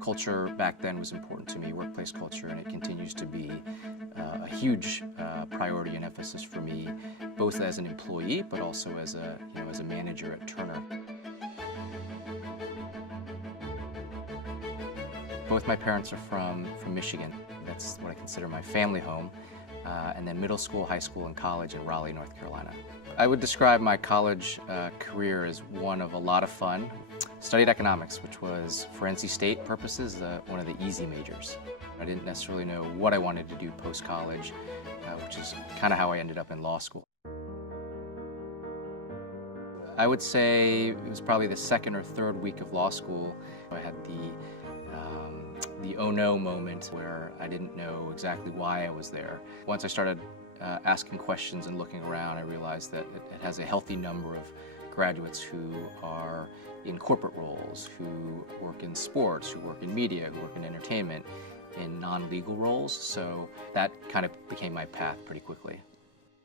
Culture back then was important to me, workplace culture, and it continues to be a huge priority and emphasis for me, both as an employee, but also as a manager at Turner. Both my parents are from Michigan. That's what I consider my family home. And then middle school, high school, and college in Raleigh, North Carolina. I would describe my college career as one of a lot of fun. Studied economics, which was, for NC State purposes, one of the easy majors. I didn't necessarily know what I wanted to do post-college, which is kind of how I ended up in law school. I would say it was probably the second or third week of law school. I had the oh no moment where I didn't know exactly why I was there. Once I started asking questions and looking around, I realized that it has a healthy number of graduates who are in corporate roles, who work in sports, who work in media, who work in entertainment, in non-legal roles. So that kind of became my path pretty quickly.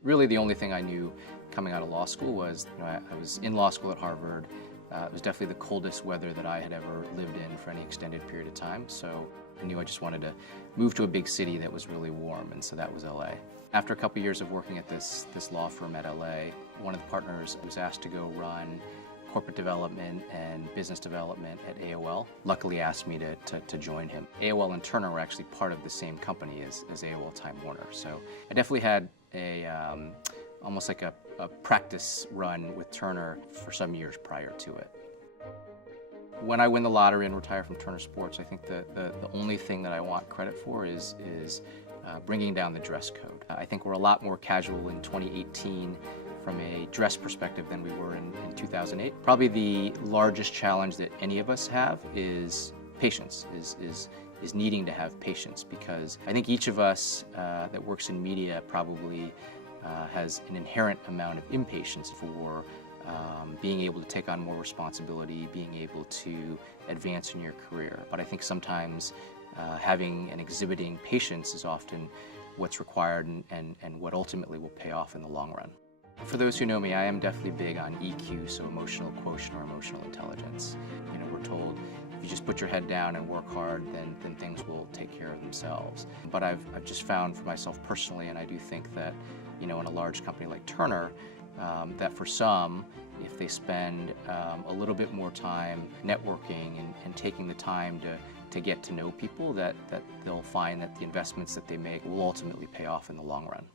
Really the only thing I knew coming out of law school was, I was in law school at Harvard. It was definitely the coldest weather that I had ever lived in for any extended period of time, so I knew I just wanted to move to a big city that was really warm, and so that was LA. After a couple years of working at this law firm at LA, one of the partners was asked to go run corporate development and business development at AOL. Luckily asked me to join him. AOL and Turner were actually part of the same company as AOL Time Warner, so I definitely had almost like a practice run with Turner for some years prior to it. When I win the lottery and retire from Turner Sports, I think the only thing that I want credit for is bringing down the dress code. I think we're a lot more casual in 2018 from a dress perspective than we were in 2008. Probably the largest challenge that any of us have is patience, is needing to have patience, because I think each of us that works in media probably has an inherent amount of impatience for being able to take on more responsibility, being able to advance in your career. But I think sometimes having and exhibiting patience is often what's required and what ultimately will pay off in the long run. For those who know me, I am definitely big on EQ, so emotional quotient or emotional intelligence. We're told if you just put your head down and work hard, then things will take care of themselves. But I've just found for myself personally, and I do think that in a large company like Turner, that for some, if they spend a little bit more time networking and taking the time to get to know people, that they'll find that the investments that they make will ultimately pay off in the long run.